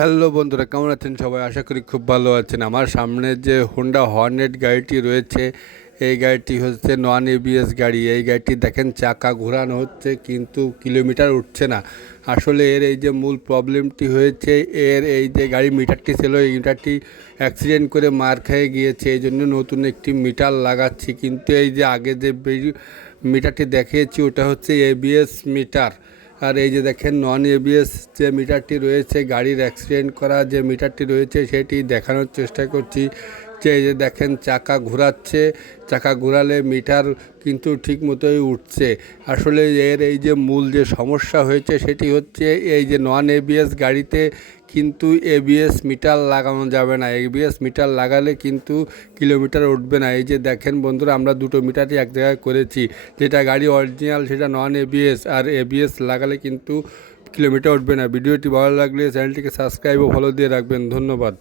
Hello বন্ধুরা, কেমন আছেন সবাই? আশা করি খুব ভালো আছেন। আমার সামনে যে হোন্ডা হর্নেট গাড়িটি রয়েছে, এই গাড়িটি হচ্ছে নন এবিএস গাড়ি। এই গাড়িটি দেখেন চাকা ঘোরানো হচ্ছে কিন্তু কিলোমিটার উঠছে না। আসলে এর এই যে মূল প্রবলেমটি হয়েছে, এর এই যে গাড়ি মিটারটি ছিল, এই মিটারটি অ্যাক্সিডেন্ট করে মার খেয়ে গিয়েছে। এই জন্য নতুন একটি মিটার লাগাচ্ছি, কিন্তু এই যে আগে যে মিটারটি দেখিয়েছি ওটা হচ্ছে এবিএস মিটার। আর এই যে দেখেন নন এবিএস যে মিটারটি রয়েছে, গাড়ির অ্যাক্সিডেন্ট করা যে মিটারটি রয়েছে সেটি দেখানোর চেষ্টা করছি। যে এই যে দেখেন চাকা ঘোরাচ্ছে, চাকা ঘোরালে মিটার কিন্তু ঠিক মতোই উঠছে। আসলে এর এই যে মূল যে সমস্যা হয়েছে সেটি হচ্ছে এই যে নন এবিএস গাড়িতে কিন্তু এবিএস মিটার লাগানো যাবে না। এবিএস মিটার লাগালে কিন্তু কিলোমিটার উঠবে না। এই যে দেখেন বন্ধুরা, আমরা দুটো মিটারই এক জায়গায় করেছি, যেটা গাড়ি অরিজিনাল সেটা নন এবিএস, আর এবিএস লাগালে কিন্তু কিলোমিটার উঠবে না। ভিডিওটি ভালো লাগলে চ্যানেলটিকে সাবস্ক্রাইব ও ফলো দিয়ে রাখবেন। ধন্যবাদ।